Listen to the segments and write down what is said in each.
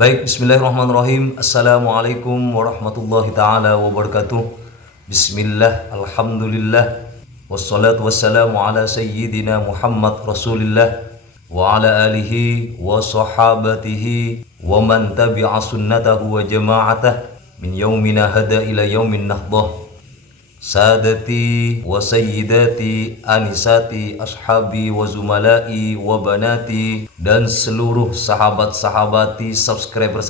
Baik, bismillahirrahmanirrahim. Assalamualaikum warahmatullahi ta'ala wabarakatuh. Bismillah, alhamdulillah. Wassalatu wassalamu ala sayyidina Muhammad Rasulillah wa ala alihi wa sahabatihi wa man tabi'a sunnatahu wa jama'atah min yaumina hada ila yaumin nahdah. Sadati wa sayyidati, anisati, ashabi wa zumalai wa banati, dan seluruh sahabat-sahabati, subscriber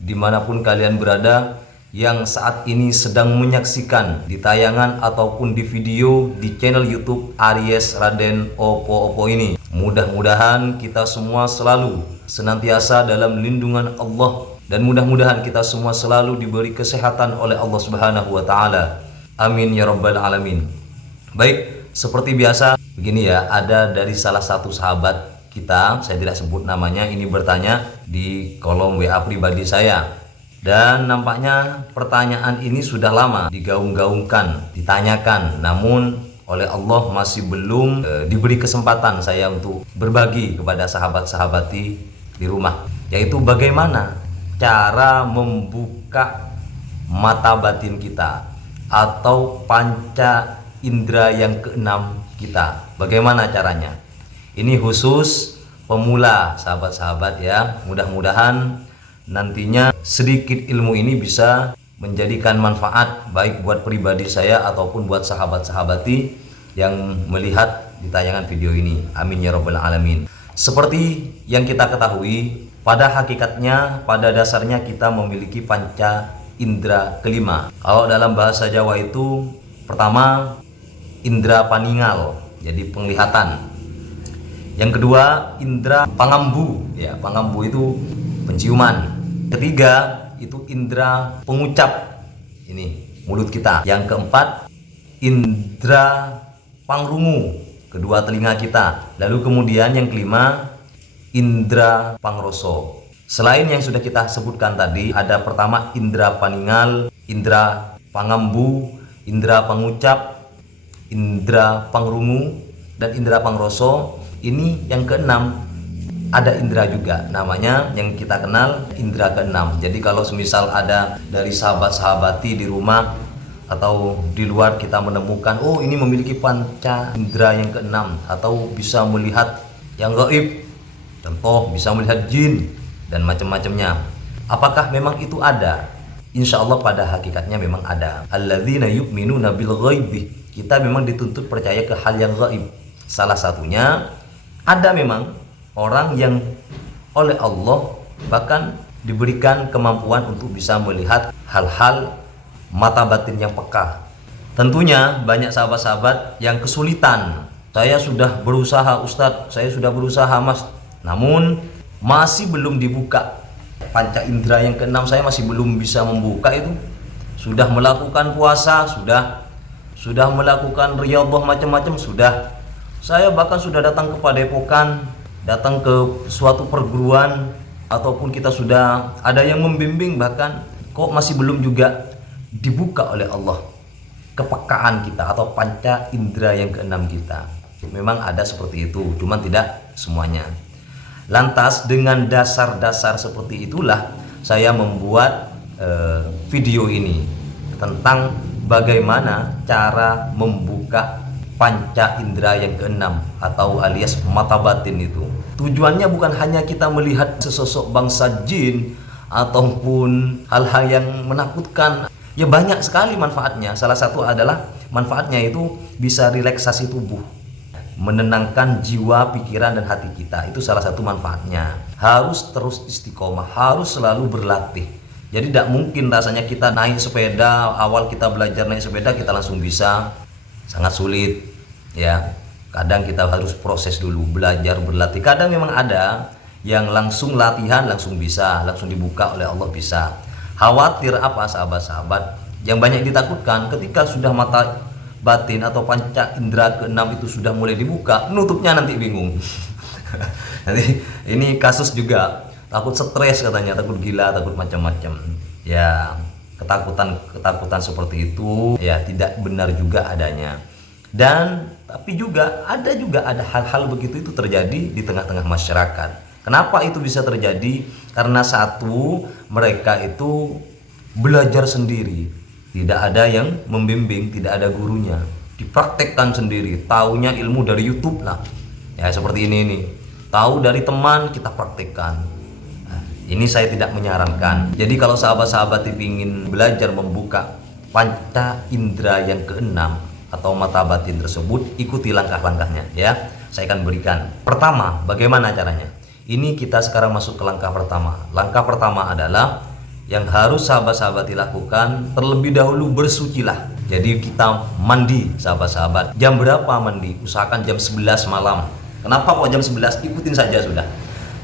dimanapun kalian berada yang saat ini sedang menyaksikan di tayangan ataupun di video di channel YouTube Aries Raden Opo-Opo ini. Mudah-mudahan kita semua selalu senantiasa dalam lindungan Allah, dan mudah-mudahan kita semua selalu diberi kesehatan oleh Allah Subhanahu wa taala. Amin ya rabbal alamin. Baik, seperti biasa begini ya, ada dari salah satu sahabat kita, saya tidak sebut namanya, ini bertanya di kolom WA pribadi saya. Dan nampaknya pertanyaan ini sudah lama digaung-gaungkan, ditanyakan, namun oleh Allah masih belum diberi kesempatan saya untuk berbagi kepada sahabat-sahabati di rumah, yaitu bagaimana cara membuka mata batin kita atau panca indera yang keenam kita. Bagaimana caranya? Ini khusus pemula sahabat-sahabat ya. Mudah-mudahan nantinya sedikit ilmu ini bisa menjadikan manfaat baik buat pribadi saya ataupun buat sahabat-sahabati yang melihat di tayangan video ini. Amin ya rabbal alamin. Seperti yang kita ketahui, pada hakikatnya, pada dasarnya kita memiliki panca indera kelima. Kalau dalam bahasa Jawa itu pertama indera paningal, jadi penglihatan. Yang kedua indera pangambu, ya pangambu itu penciuman. Ketiga itu indera pengucap, ini mulut kita. Yang keempat indera pangrungu, kedua telinga kita. Lalu kemudian yang kelima indera pangroso. Selain yang sudah kita sebutkan tadi, ada pertama indera paningal, indera pangambu, indera pangucap, indera pangrungu, dan indera pangroso. Ini yang keenam, ada indera juga, namanya yang kita kenal indera keenam. Jadi kalau semisal ada dari sahabat-sahabati di rumah atau di luar kita menemukan, oh ini memiliki panca indera yang keenam, atau bisa melihat yang gaib, contoh bisa melihat jin dan macam-macamnya. Apakah memang itu ada? Insya Allah pada hakikatnya memang ada. Alladzina yu'minuna bil ghaibi. Kita memang dituntut percaya ke hal yang gaib. Salah satunya ada memang orang yang oleh Allah bahkan diberikan kemampuan untuk bisa melihat hal-hal mata batin yang peka. Tentunya banyak sahabat-sahabat yang kesulitan. Saya sudah berusaha Ustadz, saya sudah berusaha Mas, namun masih belum dibuka panca indera yang keenam. Saya masih belum bisa membuka itu. Sudah melakukan puasa, sudah melakukan riyadhah macam-macam, sudah. Saya bahkan sudah datang ke padepokan, datang ke suatu perguruan, ataupun kita sudah ada yang membimbing, bahkan kok masih belum juga dibuka oleh Allah kepekaan kita atau panca indera yang keenam kita. Memang ada seperti itu, cuman tidak semuanya. Lantas dengan dasar-dasar seperti itulah saya membuat video ini tentang bagaimana cara membuka panca indera yang keenam atau alias mata batin itu. Tujuannya bukan hanya kita melihat sesosok bangsa jin ataupun hal-hal yang menakutkan. Ya banyak sekali manfaatnya. Salah satu adalah manfaatnya itu bisa relaksasi tubuh, menenangkan jiwa, pikiran, dan hati kita. Itu salah satu manfaatnya. Harus terus istiqomah, harus selalu berlatih. Jadi tidak mungkin rasanya kita naik sepeda, awal kita belajar naik sepeda kita langsung bisa. Sangat sulit ya. Kadang kita harus proses dulu, belajar, berlatih. Kadang memang ada yang langsung latihan langsung bisa, langsung dibuka oleh Allah bisa. Khawatir apa sahabat-sahabat? Yang banyak ditakutkan ketika sudah mata batin atau panca indera keenam itu sudah mulai dibuka, nutupnya nanti bingung. Nanti ini kasus juga, takut stres katanya, takut gila, takut macam-macam. Ya, ketakutan seperti itu ya tidak benar juga adanya. Dan tapi juga ada hal-hal begitu itu terjadi di tengah-tengah masyarakat. Kenapa itu bisa terjadi? Karena satu, mereka itu belajar sendiri, tidak ada yang membimbing, tidak ada gurunya, dipraktekkan sendiri, taunya ilmu dari YouTube lah. Ya seperti ini nih, tahu dari teman kita praktekkan. Nah, ini saya tidak menyarankan. Jadi kalau sahabat-sahabat ingin belajar membuka panca indera yang keenam atau mata batin tersebut, ikuti langkah-langkahnya ya. Saya akan berikan. Pertama, bagaimana caranya? Ini kita sekarang masuk ke langkah pertama. Langkah pertama adalah yang harus sahabat-sahabat dilakukan, terlebih dahulu bersucilah. Jadi kita mandi sahabat-sahabat. Jam berapa mandi? Usahakan jam 11 malam. Kenapa kok jam 11? Ikutin saja sudah.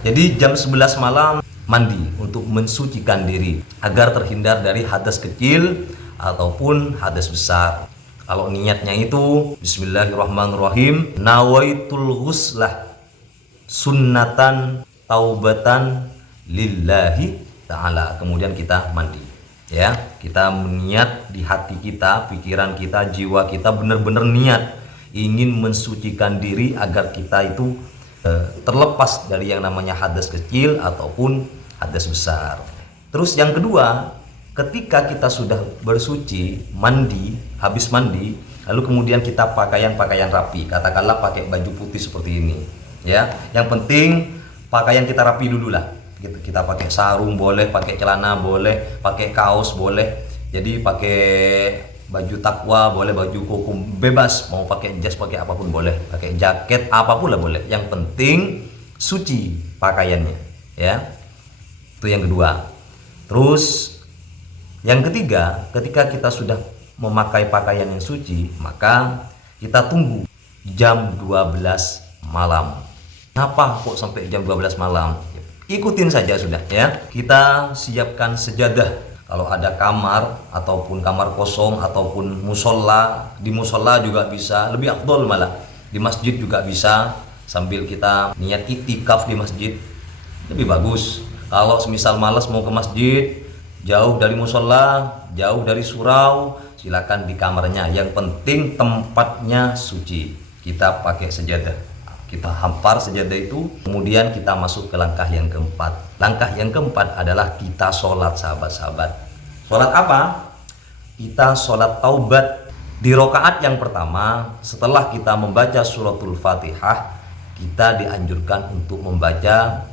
Jadi jam 11 malam mandi untuk mensucikan diri agar terhindar dari hadas kecil ataupun hadas besar. Kalau niatnya itu bismillahirrahmanirrahim, nawaitul ghuslah sunnatan taubatan lillahi ta'ala. Kemudian kita mandi ya, kita meniat di hati kita, pikiran kita, jiwa kita benar-benar niat ingin mensucikan diri agar kita itu terlepas dari yang namanya hadas kecil ataupun hadas besar. Terus yang kedua, ketika kita sudah bersuci, mandi, habis mandi, lalu kemudian kita pakaian rapi, katakanlah pakai baju putih seperti ini ya. Yang penting pakaian kita rapi dulu lah. Kita pakai sarung boleh, pakai celana boleh, pakai kaos boleh. Jadi pakai baju takwa boleh, baju koko bebas, mau pakai jas, pakai apapun boleh, pakai jaket apapun lah boleh. Yang penting suci pakaiannya ya. Itu yang kedua. Terus yang ketiga, ketika kita sudah memakai pakaian yang suci, maka kita tunggu jam 12 malam. Kenapa kok sampai jam 12 malam? Ikutin saja sudah ya. Kita siapkan sejadah. Kalau ada kamar ataupun kamar kosong ataupun musola, di musola juga bisa, lebih afdol malah. Di masjid juga bisa, sambil kita niat iktikaf di masjid, lebih bagus. Kalau semisal malas mau ke masjid, jauh dari musola, jauh dari surau, silakan di kamarnya. Yang penting tempatnya suci. Kita pakai sejadah, kita hampar sejadah itu, kemudian kita masuk ke langkah yang keempat. Langkah yang keempat adalah kita sholat sahabat-sahabat. Sholat apa? Kita sholat taubat. Di rokaat yang pertama, setelah kita membaca suratul Fatihah, kita dianjurkan untuk membaca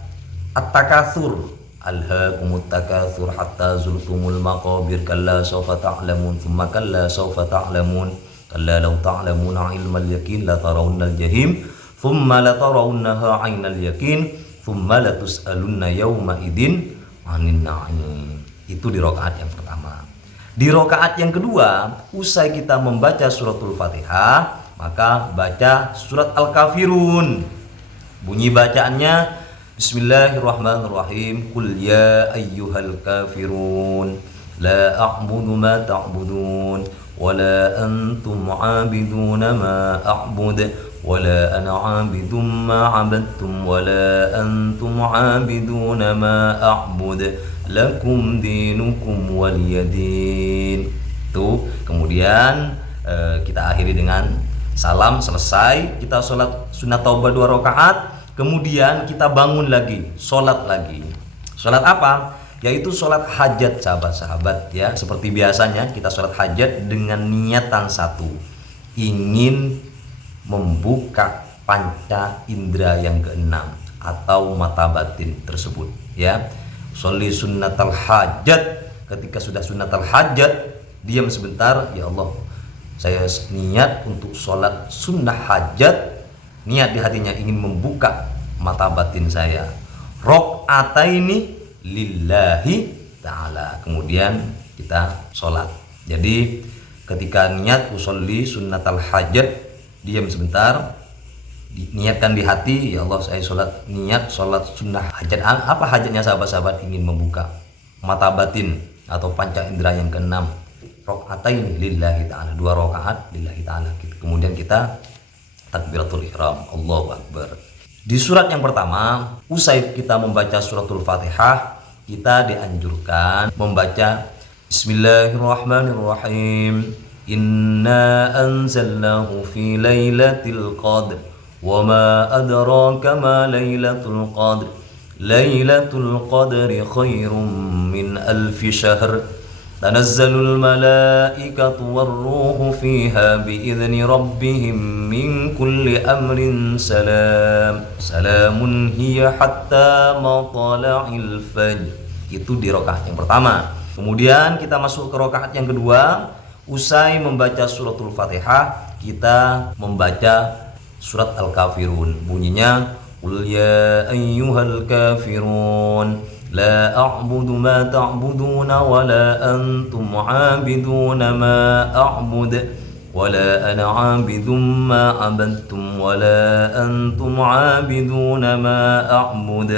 At-Takatsur, Alhaakumut takatsur hatta zultumul maqabir, kalla sawfa ta'lamun, thumma kalla sawfa ta'lamun, kalla law ta'lamuna ilmal yaqin la tarawunnal jahim, thumma la tarawunnaha 'ainal yaqin, thumma la tus'alunna yawma idzin 'anin na'im. Itu di rakaat yang pertama. Di rakaat yang kedua, usai kita membaca suratul Fatihah, maka baca surat Al-Kafirun. Bunyi bacaannya Bismillahirrahmanirrahim. Qul ya ayyuhal kafirun la a'budu ma ta'budun wa la antum 'abiduna ma a'bud wa la ana 'abidum ma 'abadtum wa la antum 'abiduna ma a'bud lakum dinukum waliyadin. Tuh, kemudian kita akhiri dengan salam. Selesai kita sholat sunat taubah 2 rakaat. Kemudian kita bangun lagi, sholat lagi. Sholat apa? Yaitu sholat hajat sahabat-sahabat ya. Seperti biasanya kita sholat hajat dengan niatan satu, ingin membuka panca indera yang keenam atau mata batin tersebut ya. Sholli sunnatal hajat. Ketika sudah sunnatal hajat, diam sebentar, ya Allah, saya niat untuk sholat sunnah hajat. Niat di hatinya ingin membuka mata batin saya. Rakaataini lillahi ta'ala. Kemudian kita sholat. Jadi ketika niat usolli sunnatal hajat, diam sebentar, niatkan di hati, ya Allah saya sholat, niat sholat sunnah hajat. Apa hajatnya sahabat-sahabat? Ingin membuka mata batin atau panca indera yang keenam. Rakaataini lillahi ta'ala, 2 rakaat lillahi ta'ala. Kemudian kita takbiratul ihram, Allahu Akbar. Di surat yang pertama, usai kita membaca suratul Fatihah, kita dianjurkan membaca Bismillahirrahmanirrahim. Inna anzalnahu fi lailatul qadr wa ma adraka ma lailatul qadr Lailatul Qadri khairum min alfi syahr. Tanazzalul malaikatu warruhu fiha biizni rabbihim min kulli amrin salam. Salamun hiya hatta matla'il fajr. Itu di rakaat yang pertama. Kemudian kita masuk ke rakaat yang kedua. Usai membaca suratul Fatihah, kita membaca surat Al-Kafirun. Bunyinya Qul ya ayyuhal kafirun la a'budu ma ta'buduna wa la antum 'abiduna ma a'bud wa la ana 'abidum ma 'abadtum wa la antum 'abiduna ma a'bud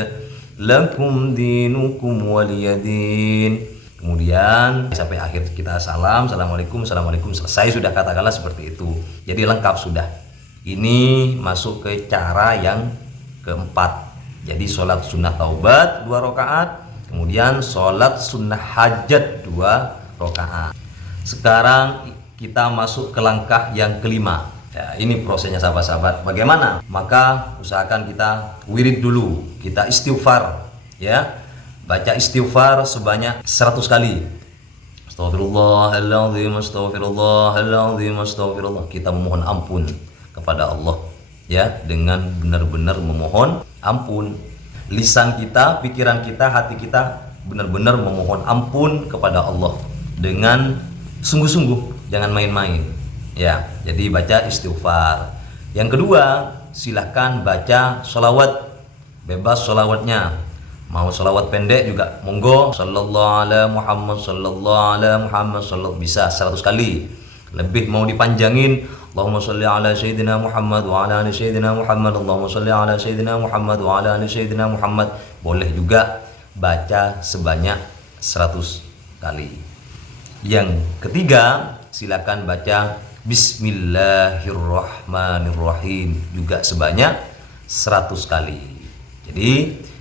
lakum dinukum waliyadin. Kemudian sampai akhir kita salam, assalamualaikum, assalamualaikum, selesai sudah, katakanlah seperti itu. Jadi lengkap sudah. Ini masuk ke cara yang keempat. Jadi sholat sunnah taubat 2 rakaat, kemudian sholat sunnah hajat 2 rakaat. Sekarang kita masuk ke langkah yang kelima. Ya, ini prosesnya sahabat-sahabat. Bagaimana? Maka usahakan kita wirid dulu, kita istighfar, ya. Baca istighfar sebanyak 100 kali. Astaghfirullahaladzim, astaghfirullahaladzim, astaghfirullah. Kita memohon ampun kepada Allah, ya, dengan benar-benar memohon ampun. Lisan kita, pikiran kita, hati kita benar-benar memohon ampun kepada Allah dengan sungguh-sungguh, jangan main-main, ya. Jadi baca istighfar. Yang kedua, silahkan baca sholawat, bebas sholawatnya. Mau sholawat pendek juga monggo. Sallallahu ala Muhammad, sallallahu ala Muhammad, sallallahu, bisa 100 kali. Lebih mau dipanjangin, Allahumma sholli ala sayyidina Muhammad wa ala ali sayyidina Muhammad, Allahumma sholli ala sayyidina Muhammad wa ala ali sayyidina Muhammad. Boleh juga baca sebanyak 100 kali. Yang ketiga, silakan baca Bismillahirrahmanirrahim juga sebanyak 100 kali. Jadi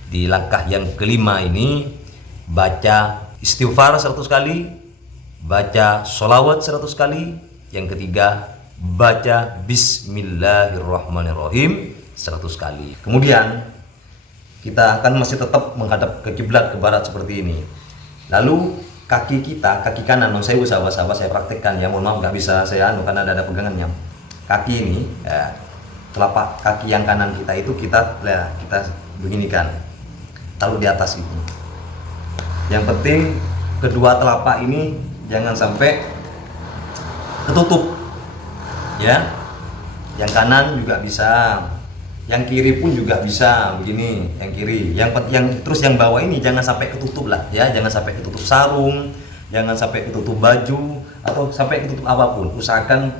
di langkah yang kelima ini baca istighfar 100 kali, baca sholawat 100 kali. Yang ketiga, baca Bismillahirrahmanirrahim 100 kali. Kemudian kita akan masih tetap menghadap ke kiblat, ke barat seperti ini. Lalu kaki kita, kaki kanan, saya sahabat-sahabat saya praktekkan ya, mohon maaf nggak bisa saya karena ada pegangannya. Kaki ini, ya, telapak kaki yang kanan kita itu kita beginikan, taruh di atas itu. Yang penting kedua telapak ini jangan sampai ketutup, ya. Yang kanan juga bisa, yang kiri pun juga bisa begini, yang kiri. Terus yang bawah ini jangan sampai ketutup lah, ya. Jangan sampai ketutup sarung, jangan sampai ketutup baju atau sampai ketutup apapun. Usahakan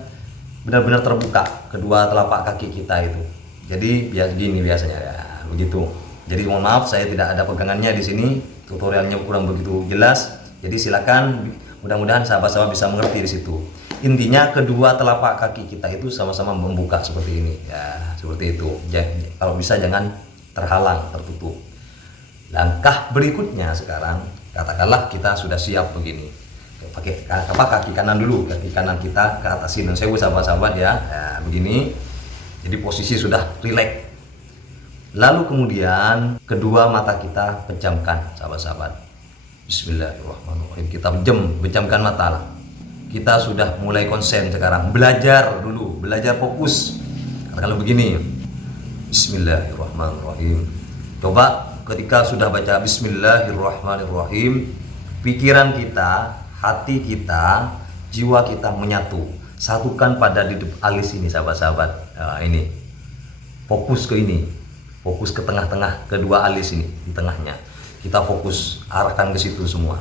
benar-benar terbuka kedua telapak kaki kita itu. Jadi gini biasanya ya, begitu. Jadi mohon maaf saya tidak ada pegangannya di sini, tutorialnya kurang begitu jelas. Jadi silakan, mudah-mudahan sahabat-sahabat bisa mengerti di situ. Intinya kedua telapak kaki kita itu sama-sama membuka seperti ini, ya, seperti itu. Kalau bisa jangan terhalang, tertutup. Langkah berikutnya sekarang, katakanlah kita sudah siap begini. Pakai kaki kanan dulu, kaki kanan kita ke atasin. Saya sahabat-sahabat ya, begini. Jadi posisi sudah rileks. Lalu kemudian kedua mata kita pejamkan, sahabat-sahabat. Bismillahirrahmanirrahim. Kita pejamkan mata lah. Kita sudah mulai konsen sekarang. Belajar dulu, belajar fokus. Kalau begini, Bismillahirrahmanirrahim. Coba ketika sudah baca Bismillahirrahmanirrahim, pikiran kita, hati kita, jiwa kita menyatu. Satukan pada di alis ini, sahabat-sahabat. Nah, ini. Fokus ke ini. Fokus ke tengah-tengah, kedua alis ini, di tengahnya. Kita fokus, arahkan ke situ semua.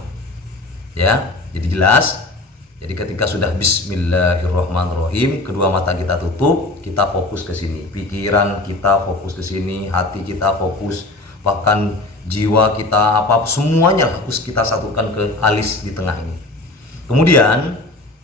Ya, jadi jelas. Jadi ketika sudah Bismillahirrahmanirrahim, kedua mata kita tutup, kita fokus ke sini. Pikiran kita fokus ke sini, hati kita fokus, bahkan jiwa kita semuanya fokus kita satukan ke alis di tengah ini. Kemudian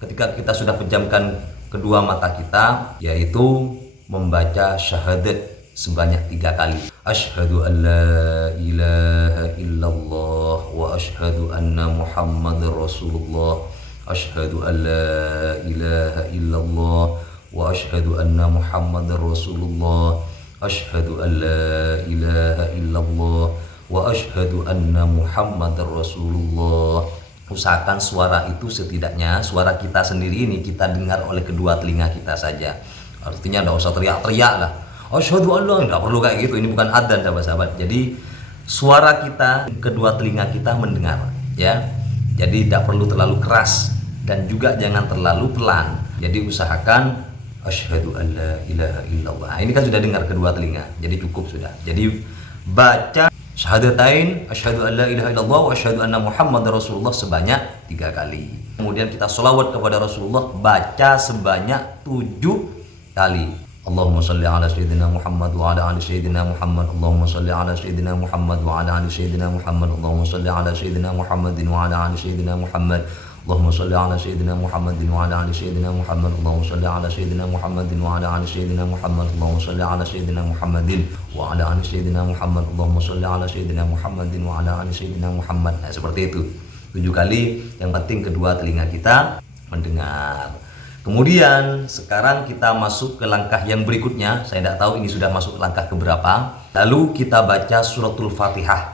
ketika kita sudah pejamkan kedua mata kita, yaitu membaca syahadat sebanyak 3 kali. Asyhadu an la ilaha illallah wa asyhadu anna Muhammadar Rasulullah. Asyhadu an la ilaha illallah wa asyhadu anna Muhammadar Rasulullah. Asyhadu an la ilaha illallah wa asyhadu anna Muhammadar Rasulullah. Usahakan suara itu setidaknya suara kita sendiri ini kita dengar oleh kedua telinga kita saja. Artinya enggak usah teriak-teriak lah. Asyhadu an la, enggak perlu kayak gitu. Ini bukan adzan sahabat-sahabat. Jadi suara kita kedua telinga kita mendengar, ya. Jadi tidak perlu terlalu keras dan juga jangan terlalu pelan. Jadi usahakan asyhadu an la ilaha illallah. Ini kan sudah dengar kedua telinga, jadi cukup sudah. Jadi baca syahadatain asyhadu an la ilaha illallah wa asyhadu anna Muhammadar Rasulullah sebanyak 3 kali. Kemudian kita sholawat kepada Rasulullah baca sebanyak 7 kali. Allahumma shalli ala sayyidina Muhammad wa ala ali sayyidina Muhammad. Allahumma shalli ala sayyidina Muhammad wa ala ali sayyidina Muhammad. Allahumma shalli ala sayyidina Muhammadin wa ala ali sayyidina Muhammad. Allahumma shalli ala sayyidina Muhammadin wa ala ali sayyidina Muhammad. Allahumma shalli ala sayyidina Muhammadin wa ala ali sayyidina Muhammad. Allahumma shalli ala sayyidina Muhammadin wa ala ali sayyidina Muhammad. Allahumma shalli ala sayyidina Muhammadin wa ala ali sayyidina Muhammad. Nah, seperti itu. 7 kali. Yang penting kedua telinga kita mendengar. Kemudian sekarang kita masuk ke langkah yang berikutnya. Saya tidak tahu ini sudah masuk langkah keberapa. Lalu kita baca suratul Fatihah.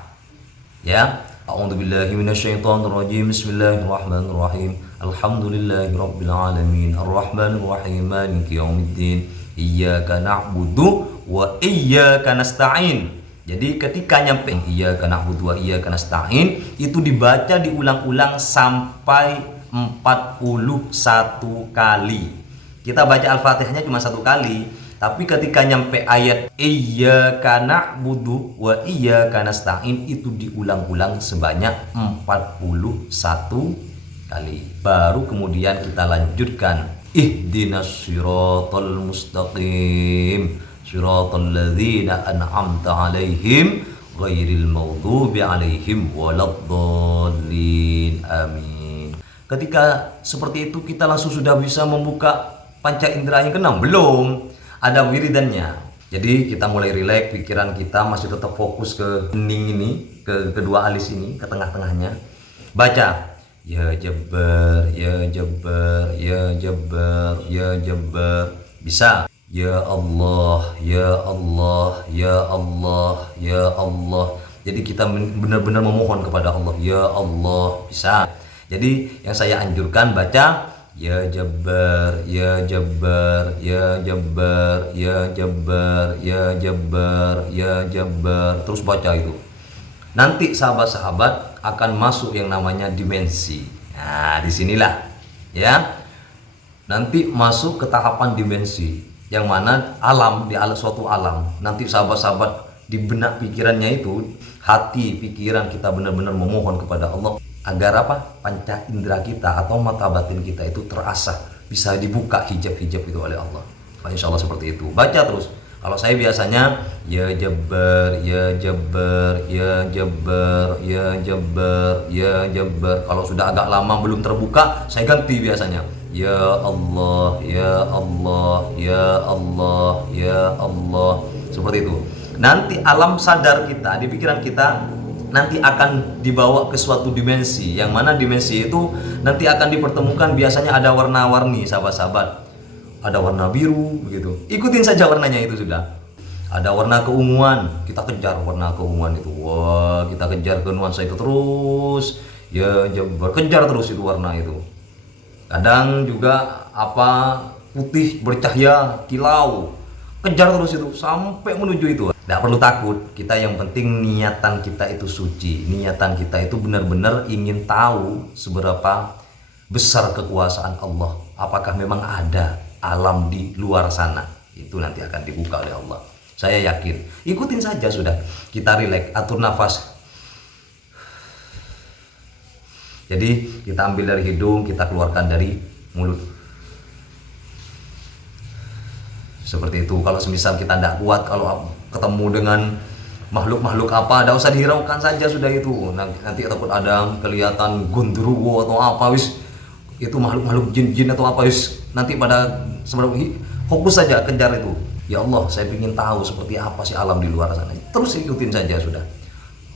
Ya. A'udzubillahi minasyaitonirrajim. Bismillahirrahmanirrahim. Alhamdulillahirabbil alamin. Arrahmanirrahim. Maliki yaumiddin. Iyyaka na'budu wa iyyaka nasta'in. Jadi ketika nyampe iyyaka na'budu wa iyyaka nasta'in itu dibaca diulang-ulang sampai 41 kali. Kita baca Al-Fatihahnya cuma 1 kali, tapi ketika nyampe ayat iyyaka na'budu wa iyyaka nasta'in itu diulang-ulang sebanyak 41 kali. Baru kemudian kita lanjutkan ihdinas siratal mustaqim siratal ladzina an'amta 'alaihim ghairil maghdubi 'alaihim waladdallin. Amin. Ketika seperti itu kita langsung sudah bisa membuka panca indera yang keenam? Belum, ada wiridannya. Jadi kita mulai rileks, pikiran kita masih tetap fokus ke hening ini, ke kedua alis ini, ke tengah-tengahnya. Baca ya Jabbar, ya Jabbar, ya Jabbar, ya Jabbar. Bisa ya Allah, ya Allah, ya Allah, ya Allah. Jadi kita benar-benar memohon kepada Allah, ya Allah. Bisa. Jadi yang saya anjurkan baca ya Jabbar, ya Jabbar, ya Jabbar, ya Jabbar, ya Jabbar, ya Jabbar. Terus baca itu. Nanti sahabat-sahabat akan masuk yang namanya dimensi. Nah, disinilah ya. Nanti masuk ke tahapan dimensi yang mana alam di suatu alam. Nanti sahabat-sahabat di benak pikirannya itu, hati pikiran kita benar-benar memohon kepada Allah agar apa? Panca indera kita atau mata batin kita itu terasah, bisa dibuka hijab-hijab itu oleh Allah. Insya Allah seperti itu. Baca terus. Kalau saya biasanya ya Jabbar, ya Jabbar, ya Jabbar, ya Jabbar, ya Jabbar. Kalau sudah agak lama belum terbuka, saya ganti biasanya. Ya Allah, ya Allah, ya Allah, ya Allah. Seperti itu. Nanti alam sadar kita, di pikiran kita nanti akan dibawa ke suatu dimensi, yang mana dimensi itu nanti akan dipertemukan. Biasanya ada warna-warni sahabat-sahabat, ada warna biru begitu, ikutin saja warnanya itu sudah. Ada warna keunguan, kita kejar warna keunguan itu. Wah, kita kejar ke nuansa itu terus ya Jabbar, kejar terus itu warna itu. Kadang juga apa putih bercahaya kilau, kejar terus itu sampai menuju itu. Tidak perlu takut, kita yang penting niatan kita itu suci. Niatan kita itu benar-benar ingin tahu seberapa besar kekuasaan Allah. Apakah memang ada alam di luar sana? Itu nanti akan dibuka oleh Allah. Saya yakin. Ikutin saja sudah. Kita rileks, atur nafas. Jadi kita ambil dari hidung, kita keluarkan dari mulut. Seperti itu. Kalau semisal kita tidak kuat, kalau ketemu dengan makhluk-makhluk apa, tidak usah dihiraukan saja sudah itu. Nanti takut ada kelihatan gondoruo atau apa, wis itu makhluk-makhluk jin-jin atau apa, wis nanti pada sebenarnya fokus saja kejar itu. Ya Allah, saya ingin tahu seperti apa sih alam di luar sana. Terus ikutin saja sudah.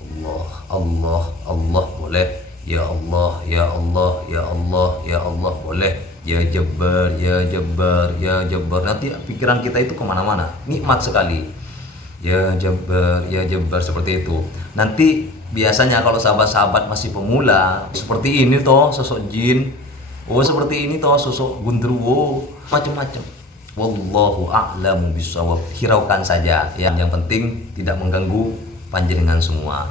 Allah, Allah, Allah, boleh. Ya Allah, ya Allah, ya Allah, ya Allah, boleh. Ya Jabbar, ya Jabbar, ya Jabbar. Nanti pikiran kita itu kemana-mana. Nikmat sekali. ya Jabbar, ya Jabbar, seperti itu. Nanti biasanya kalau sahabat-sahabat masih pemula, seperti ini toh sosok jin, oh seperti ini toh sosok gundruwo, macam-macam. Wallahu a'lamu bishawab. Hiraukan saja ya. Yang penting tidak mengganggu panjenengan semua.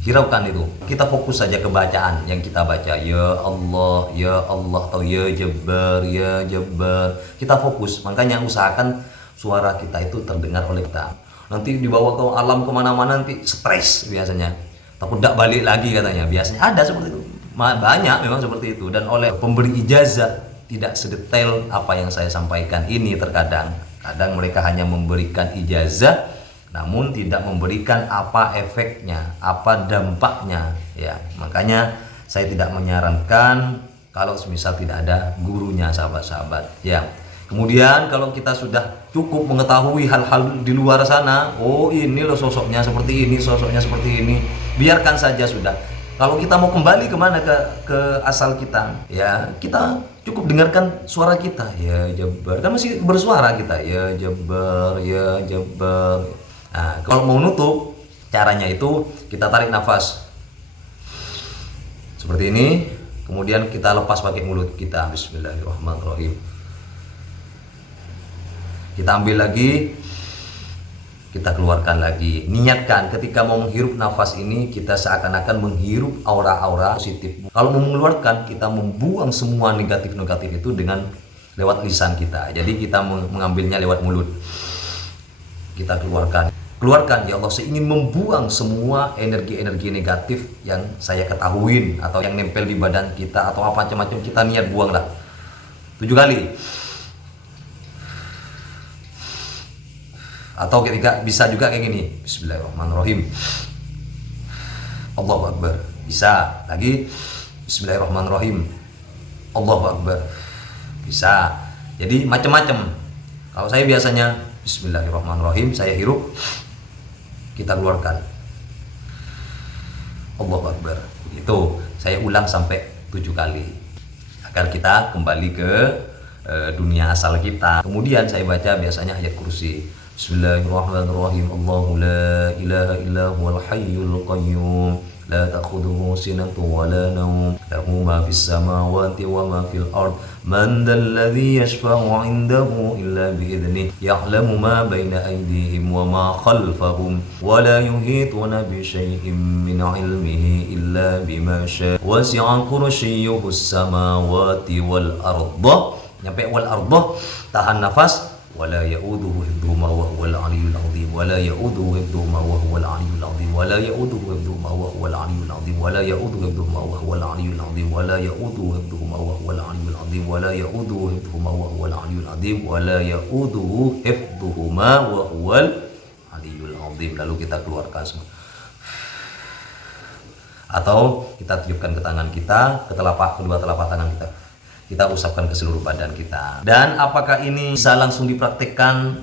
Hiraukan itu. Kita fokus saja ke bacaan yang kita baca. Ya Allah atau ya Jabbar, ya Jabbar. Kita fokus. Makanya usahakan suara kita itu terdengar oleh kita. Nanti dibawa ke alam kemana-mana nanti stres biasanya. Takut tidak balik lagi katanya. Biasanya ada seperti itu. Banyak memang seperti itu. Dan oleh pemberi ijazah tidak sedetail apa yang saya sampaikan ini terkadang. Kadang mereka hanya memberikan ijazah namun tidak memberikan apa efeknya, apa dampaknya ya. Makanya saya tidak menyarankan kalau semisal tidak ada gurunya sahabat-sahabat ya. Kemudian kalau kita sudah cukup mengetahui hal-hal di luar sana, oh ini loh sosoknya seperti ini, sosoknya seperti ini, biarkan saja sudah. Kalau kita mau kembali kemana ke asal kita, ya kita cukup dengarkan suara kita, ya Jabbar, kan masih bersuara kita, ya Jabbar, ya Jabbar. Nah, kalau mau nutup, caranya itu kita tarik nafas seperti ini, kemudian kita lepas pakai mulut kita, Bismillahirrahmanirrahim. Kita ambil lagi, kita keluarkan lagi. Niatkan ketika mau menghirup nafas ini, kita seakan-akan menghirup aura-aura positif. Kalau mau mengeluarkan, kita membuang semua negatif-negatif itu dengan lewat lisan kita. Jadi kita mengambilnya lewat mulut. Kita keluarkan. Keluarkan, ya Allah, saya ingin membuang semua energi-energi negatif yang saya ketahuin atau yang nempel di badan kita atau apa macam-macam, kita niat buanglah 7 kali. Atau ketika bisa juga kayak gini, Bismillahirrahmanirrahim, Allahu Akbar. Bisa lagi, Bismillahirrahmanirrahim, Allahu Akbar. Bisa. Jadi macam-macam. Kalau saya biasanya Bismillahirrahmanirrahim, saya hirup, kita keluarkan, Allahu Akbar. Itu saya ulang sampai 7 kali agar kita kembali ke dunia asal kita. Kemudian saya baca biasanya ayat kursi. Bismillahirrahmanirrahim. Allahu la ilaha illa huwal hayyul qayyum la ta'khudhuhu sinatun wa la nawm lahu ma fis samawati wa ma fil ard man dhal ladzi yashfa'u 'indahu illa bi idhnihi ya'lamu ma baina aydihim wa ma khalfahum wa la yuhituna bi shay'in min 'ilmihi illa bima syaa wasi'a kursiyyuhu as-samawati wal arda. Nyampe wal arda, tahan nafas. Wala ya'uduhu hifdhuhuma wa huwal 'aliyyul 'azhim wala ya'uduhu hifdhuhuma wa huwal 'aliyyul 'azhim wala ya'uduhu hifdhuhuma wa huwal 'aliyyul 'azhim wala ya'uduhu hifdhuhuma wa huwal 'aliyyul 'azhim wala ya'uduhu hifdhuhuma wa huwal 'aliyyul 'azhim wala ya'uduhu hifdhuhuma wa huwal 'aliyyul 'azhim wala ya'uduhu hifdhuhuma wa huwal 'aliyyul 'azhim. Lalu kita keluarkan semua. Atau kita tiupkan ke tangan kita, ke kedua telapak tangan kita. Kita usapkan ke seluruh badan kita. Dan apakah ini bisa langsung dipraktikkan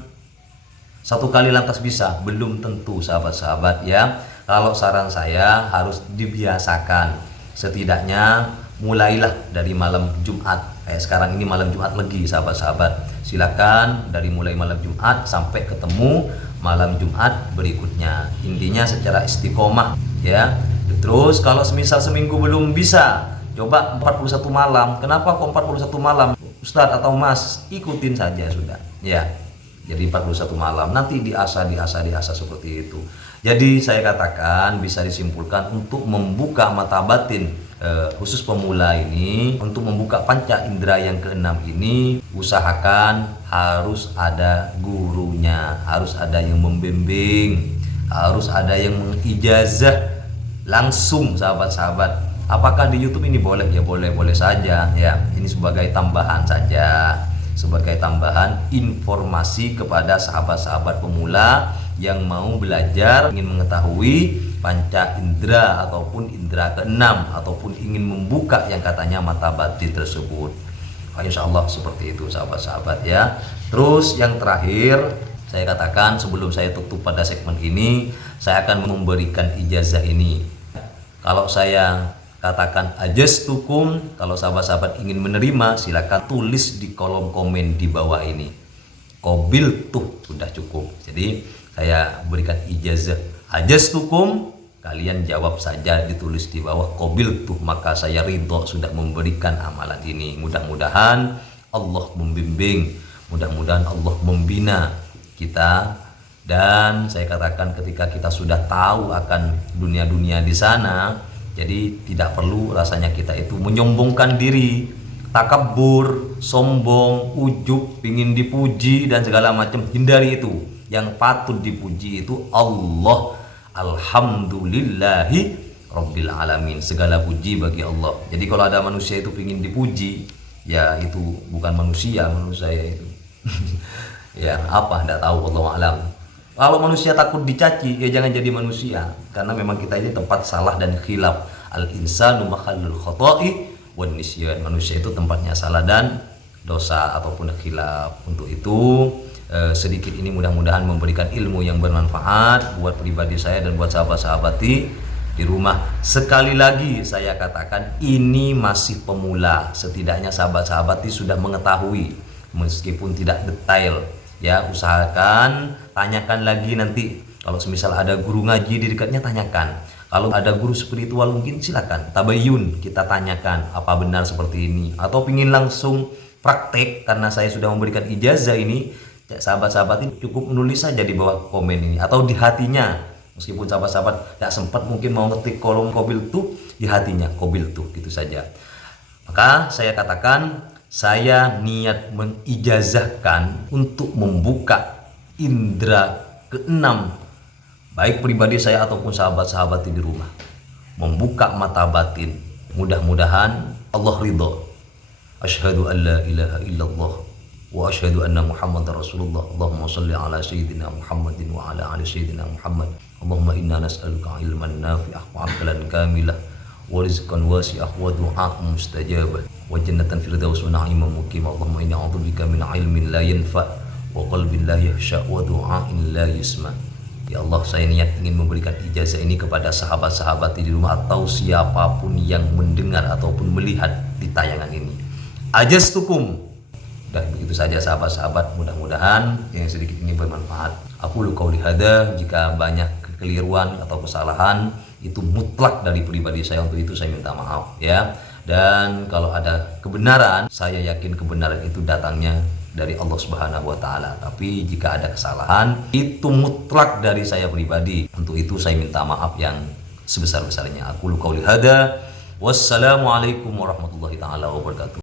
1 kali lantas bisa? Belum tentu sahabat-sahabat ya. Kalau saran saya harus dibiasakan. Setidaknya mulailah dari malam Jumat. Kayak sekarang ini malam Jumat Legi sahabat-sahabat. Silakan dari mulai malam Jumat sampai ketemu malam Jumat berikutnya. Intinya secara istiqomah ya. Terus kalau semisal seminggu belum bisa, coba 41 malam. Kenapa kok 41 malam? Ustadz atau Mas, ikutin saja sudah. Ya. Jadi 41 malam. Nanti diasah seperti itu. Jadi saya katakan bisa disimpulkan untuk membuka mata batin khusus pemula ini, untuk membuka panca indera yang ke-6 ini, usahakan harus ada gurunya, harus ada yang membimbing, harus ada yang mengijazah langsung sahabat-sahabat. Apakah di YouTube ini boleh? Ya boleh saja ya. Ini sebagai tambahan saja, sebagai tambahan informasi kepada sahabat-sahabat pemula yang mau belajar, ingin mengetahui panca indera ataupun indera ke-6 ataupun ingin membuka yang katanya mata batin tersebut. Insya Allah seperti itu sahabat-sahabat ya. Terus yang terakhir saya katakan sebelum saya tutup pada segmen ini, saya akan memberikan ijazah ini. Kalau saya katakan ajastukum, kalau sahabat-sahabat ingin menerima silakan tulis di kolom komen di bawah ini. Qabil tuh sudah cukup. Jadi saya berikan ijazah. Ajastukum, kalian jawab saja, ditulis di bawah qabiltu, maka saya ridho sudah memberikan amalan ini. Mudah-mudahan Allah membimbing, mudah-mudahan Allah membina kita. Dan saya katakan, ketika kita sudah tahu akan dunia-dunia di sana, jadi tidak perlu rasanya kita itu menyombongkan diri, takabur, sombong, ujub, ingin dipuji dan segala macam. Hindari itu. Yang patut dipuji itu Allah. Alhamdulillahi Rabbil Alamin. Segala puji bagi Allah. Jadi kalau ada manusia itu ingin dipuji, ya itu bukan manusia menurut saya itu. Ya apa, tidak tahu, Allah alam. Kalau manusia takut dicaci, ya jangan jadi manusia. Karena memang kita ini tempat salah dan khilaf. Al-insanu mahallul khata'i wan nisyan. Manusia itu tempatnya salah dan dosa ataupun khilaf. Untuk itu sedikit ini mudah-mudahan memberikan ilmu yang bermanfaat buat pribadi saya dan buat sahabat-sahabati di rumah. Sekali lagi saya katakan, ini masih pemula. Setidaknya sahabat-sahabati sudah mengetahui meskipun tidak detail. Ya, usahakan tanyakan lagi nanti. Kalau semisal ada guru ngaji di dekatnya, tanyakan. Kalau ada guru spiritual mungkin silakan tabayun, kita tanyakan apa benar seperti ini. Atau pingin langsung praktek, karena saya sudah memberikan ijazah ini, sahabat-sahabat ini cukup menulis saja di bawah komen ini atau di hatinya. Meskipun sahabat-sahabat tidak sempat mungkin mau ngetik kolom qabiltu, di hatinya qabiltu, gitu saja. Maka saya katakan, saya niat mengijazahkan untuk membuka indera keenam, baik pribadi saya ataupun sahabat-sahabat di rumah, membuka mata batin. Mudah-mudahan Allah ridho. Asyhadu an la ilaha illallah wa asyhadu anna Muhammadar Rasulullah. Allahumma shalli ala sayyidina Muhammadin wa ala ali sayyidina Muhammad. Allahumma inna nas'aluka ilman nafi'ah wa aqlan kamilah wa rizqan wasi'ah wa du'a'an mustajabah wa jannatan firdaus wa na'iman muqim. Allahumma inni a'udzubika min ilmin la yanfa' wa qalbin la yahsha' wa du'a'in la yusma. Ya Allah, saya niat ingin memberikan ijazah ini kepada sahabat-sahabat di rumah atau siapapun yang mendengar ataupun melihat di tayangan ini. Ajastukum. Dan begitu saja sahabat-sahabat, mudah-mudahan yang sedikit ini bermanfaat. Aku qauli hada, jika banyak kekeliruan atau kesalahan itu mutlak dari pribadi saya, untuk itu saya minta maaf ya. Dan kalau ada kebenaran, saya yakin kebenaran itu datangnya dari Allah Subhanahu wa taala. Tapi jika ada kesalahan, itu mutlak dari saya pribadi. Untuk itu saya minta maaf yang sebesar-besarnya. Aku qauli hada. Wassalamualaikum warahmatullahi taala wabarakatuh.